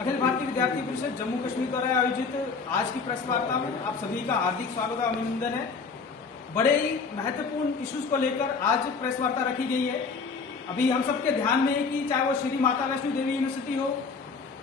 अखिल भारतीय विद्यार्थी परिषद जम्मू कश्मीर द्वारा आयोजित आज की प्रेस वार्ता में आप सभी का हार्दिक स्वागत और अभिनंदन है। बड़े ही महत्वपूर्ण इश्यूज को लेकर आज प्रेस वार्ता रखी गई है। अभी हम सबके ध्यान में है कि चाहे वो श्री माता वैष्णो देवी यूनिवर्सिटी हो,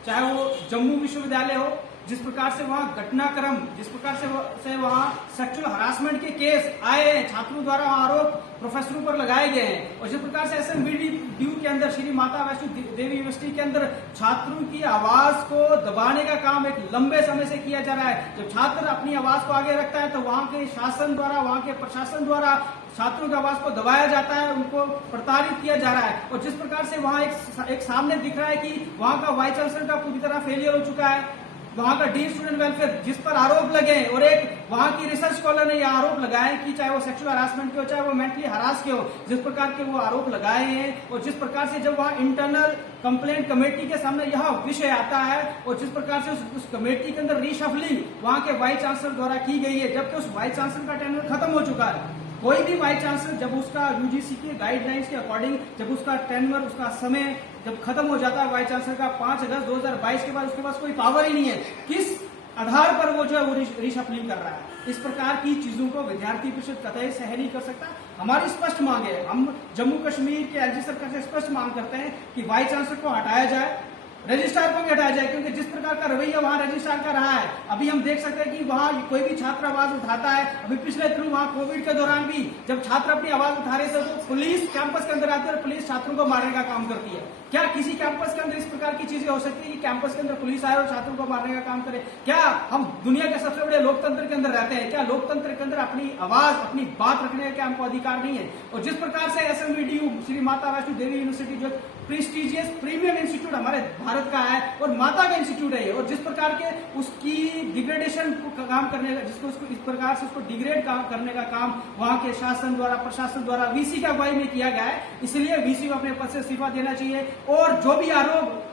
चाहे वो जम्मू विश्वविद्यालय हो, जिस प्रकार से वहां घटनाक्रम, जिस प्रकार से वहां सेक्सुअल हरासमेंट के केस आए हैं, छात्रों द्वारा आरोप प्रोफेसरों पर लगाए गए हैं, और जिस प्रकार से एसएमबीडी ड्यू के अंदर श्री माता वैष्णो देवी यूनिवर्सिटी के अंदर छात्रों की आवाज को दबाने का काम एक लंबे समय से किया जा रहा है। जब छात्र अपनी आवाज को आगे रखता है तो वहां के शासन द्वारा, वहां के प्रशासन द्वारा छात्रों की आवाज को दबाया जाता है, उनको प्रताड़ित किया जा रहा है। और जिस प्रकार से वहां एक सामने दिख रहा है कि वहां का वाइस चांसलर का पूरी तरह फेलियर हो चुका है, वहां का डीन स्टूडेंट वेलफेयर जिस पर आरोप लगे, और एक वहां की रिसर्च स्कॉलर ने यह आरोप लगाए कि चाहे वो सेक्सुअल हरासमेंट के हो, चाहे वो मेंटली हरास के हो, जिस प्रकार के वो आरोप लगाए हैं, और जिस प्रकार से जब वहां इंटरनल कंप्लेंट कमेटी के सामने यह विषय आता है, और जिस प्रकार से उस कमेटी के अंदर रीशफलिंग वहां के वाइस चांसलर द्वारा की गई है, जबकि उस वाइस चांसलर का टेन्योर खत्म हो चुका है। कोई भी वाइस चांसलर जब उसका यूजीसी के गाइडलाइंस के अकॉर्डिंग जब उसका टेन्योर, उसका समय जब खत्म हो जाता है वाइस चांसलर का 5 अगस्त 2022 के बाद, उसके पास कोई पावर ही नहीं है। किस आधार पर वो जो है वो रीशफलिंग कर रहा है? इस प्रकार की चीजों को विद्यार्थी परिषद कतई सहन नहीं कर सकता। हमारी स्पष्ट मांग है, हम जम्मू कश्मीर के एलजी सरकार से स्पष्ट मांग करते हैं कि वाइस चांसलर को हटाया जाए, रजिस्ट्रार को भी हटाया जाए, क्योंकि जिस प्रकार का रवैया वहां रजिस्ट्रार का रहा है, अभी हम देख सकते हैं कि वहां कोई भी छात्र आवाज उठाता है। अभी पिछले दिनों वहां कोविड के दौरान भी जब छात्र अपनी आवाज उठा रहे थे तो पुलिस कैंपस के अंदर आती है और पुलिस छात्रों को मारने का काम करती है। क्या किसी कैंपस के अंदर इस प्रकार की चीजें हो सकती है कि कैंपस के अंदर पुलिस आए और छात्रों को मारने का काम करे? क्या हम दुनिया के सबसे बड़े लोकतंत्र के अंदर रहते हैं? क्या लोकतंत्र के अंदर अपनी आवाज, अपनी बात रखने का हमको अधिकार नहीं है? और जिस प्रकार से एसएमबीडीयू श्री माता वैष्णो देवी यूनिवर्सिटी जो प्रेस्टिजियस प्रीमियम इंस्टीट्यूट हमारे भारत का है और माता का इंस्टीट्यूट है, और जिस प्रकार के उसकी डिग्रेडेशन को काम करने का, जिसको उसको इस प्रकार से उसको डिग्रेड करने का काम वहां के शासन द्वारा, प्रशासन द्वारा वीसी का अगुवाई में किया गया है। इसलिए वीसी को अपने पद से इस्तीफा देना चाहिए, और जो भी आरोप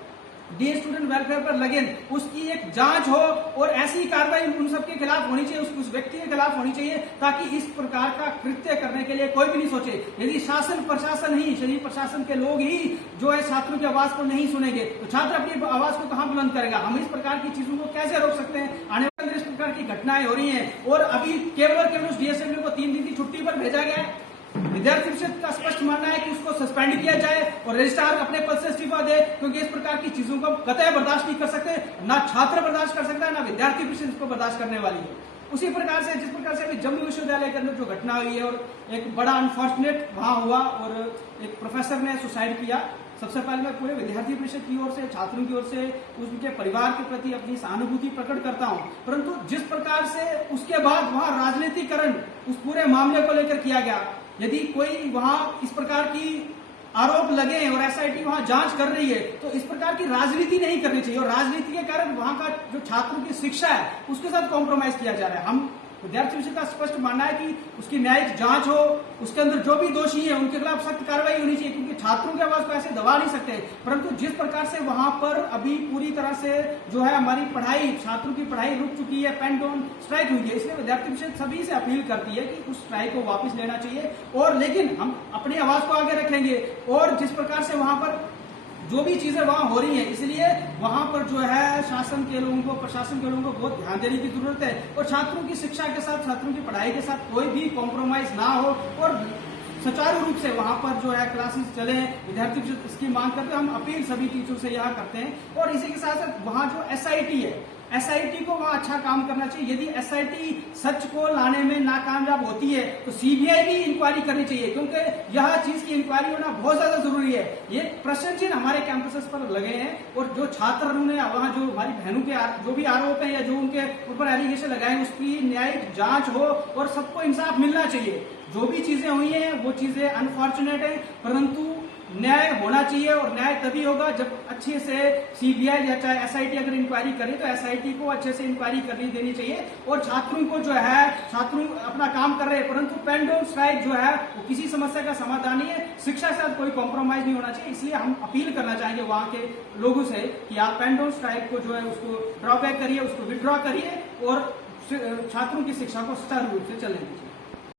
डीन स्टूडेंट वेलफेयर पर लगे उसकी एक जांच हो, और ऐसी कार्रवाई उन सबके खिलाफ होनी चाहिए, उस व्यक्ति के खिलाफ होनी चाहिए, ताकि इस प्रकार का कृत्य करने के लिए कोई भी नहीं सोचे। यदि शासन प्रशासन ही, शरीर प्रशासन के लोग ही जो है छात्रों की आवाज को नहीं सुनेंगे तो छात्र अपनी आवाज को कहां बुलंद करेगा? हम इस प्रकार की चीजों को कैसे रोक सकते हैं? आने वाले इस प्रकार की घटनाएं हो रही है, और अभी केवल और केवल उस डीएसएमयू को 3 दिन की छुट्टी पर भेजा गया है। विद्यार्थी परिषद का स्पष्ट मानना है कि उसको सस्पेंड किया जाए और रजिस्ट्रार अपने पद से इस्तीफा दे, क्योंकि इस प्रकार की चीजों को कतई बर्दाश्त नहीं कर सकते। ना छात्र बर्दाश्त कर सकता है, ना विद्यार्थी परिषद इसको बर्दाश्त करने वाली है। उसी प्रकार से जिस प्रकार से अभी जम्मू विश्वविद्यालय के अंदर जो घटना हुई है, और एक बड़ा अनफॉर्चुनेट वहां हुआ और एक प्रोफेसर ने सुसाइड किया। सबसे पहले मैं पूरे विद्यार्थी परिषद की ओर से, छात्रों की ओर से उनके परिवार के प्रति अपनी सहानुभूति प्रकट करता हूं, परंतु जिस प्रकार से उसके बाद वहां राजनीतिकरण उस पूरे मामले को लेकर किया गया, यदि कोई वहां इस प्रकार की आरोप लगे और एसआईटी वहां जांच कर रही है तो इस प्रकार की राजनीति नहीं करनी चाहिए, और राजनीति के कारण वहां का जो छात्रों की शिक्षा है उसके साथ कॉम्प्रोमाइज किया जा रहा है। हम विद्यार्थी परिषद का स्पष्ट मानना है कि उसकी न्यायिक जांच हो, उसके अंदर जो भी दोषी है उनके खिलाफ सख्त कार्रवाई होनी चाहिए, क्योंकि छात्रों की आवाज को ऐसे दबा नहीं सकते। परंतु जिस प्रकार से वहां पर अभी पूरी तरह से जो है हमारी पढ़ाई, छात्रों की पढ़ाई रुक चुकी है, पेन डाउन स्ट्राइक हुई है, इसलिए विद्यार्थी परिषद सभी से अपील करती है कि उस स्ट्राइक को वापस लेना चाहिए, और लेकिन हम अपनी आवाज को आगे रखेंगे। और जिस प्रकार से वहां पर जो भी चीजें वहां हो रही हैं, इसलिए वहां पर जो है शासन के लोगों को, प्रशासन के लोगों को बहुत ध्यान देने की जरूरत है, और छात्रों की शिक्षा के साथ, छात्रों की पढ़ाई के साथ कोई भी कॉम्प्रोमाइज ना हो, और सुचारू रूप से वहां पर जो है क्लासेस चले। विद्यार्थी इसकी मांग करते हैं, हम अपील सभी टीचरों से यह करते हैं। और इसी के साथ साथ वहां जो एसआईटी है, एसआईटी को वहां अच्छा काम करना चाहिए। यदि एसआईटी सच को लाने में नाकामयाब होती है तो सीबीआई भी इंक्वायरी करनी चाहिए, क्योंकि यह चीज की इंक्वायरी होना बहुत ज्यादा जरूरी है। ये प्रश्न चिन्ह हमारे कैंपसेस पर लगे हैं, और जो छात्र ने वहां जो हमारी बहनों के जो भी आरोप है या जो उनके ऊपर एलिगेशन लगाए, उसकी न्यायिक जांच हो और सबको इंसाफ मिलना चाहिए। जो भी चीजें हुई हैं वो चीजें अनफॉर्चुनेट है, परंतु न्याय होना चाहिए, और न्याय तभी होगा जब अच्छे से सीबीआई या चाहे एसआईटी अगर इंक्वायरी करे तो एसआईटी को अच्छे से इंक्वायरी करनी देनी चाहिए। और छात्रों को जो है, छात्रों अपना काम कर रहे हैं, परंतु पेन डाउन स्ट्राइक जो है वो किसी समस्या का समाधान नहीं है। शिक्षा के साथ कोई कॉम्प्रोमाइज नहीं होना चाहिए, इसलिए हम अपील करना चाहेंगे वहां के लोगों से कि आप पेन डाउन स्ट्राइक को जो है उसको ड्रॉबैक करिए, उसको विड्रॉ करिए, और छात्रों की शिक्षा को सुचारू रूप से चलने दीजिए।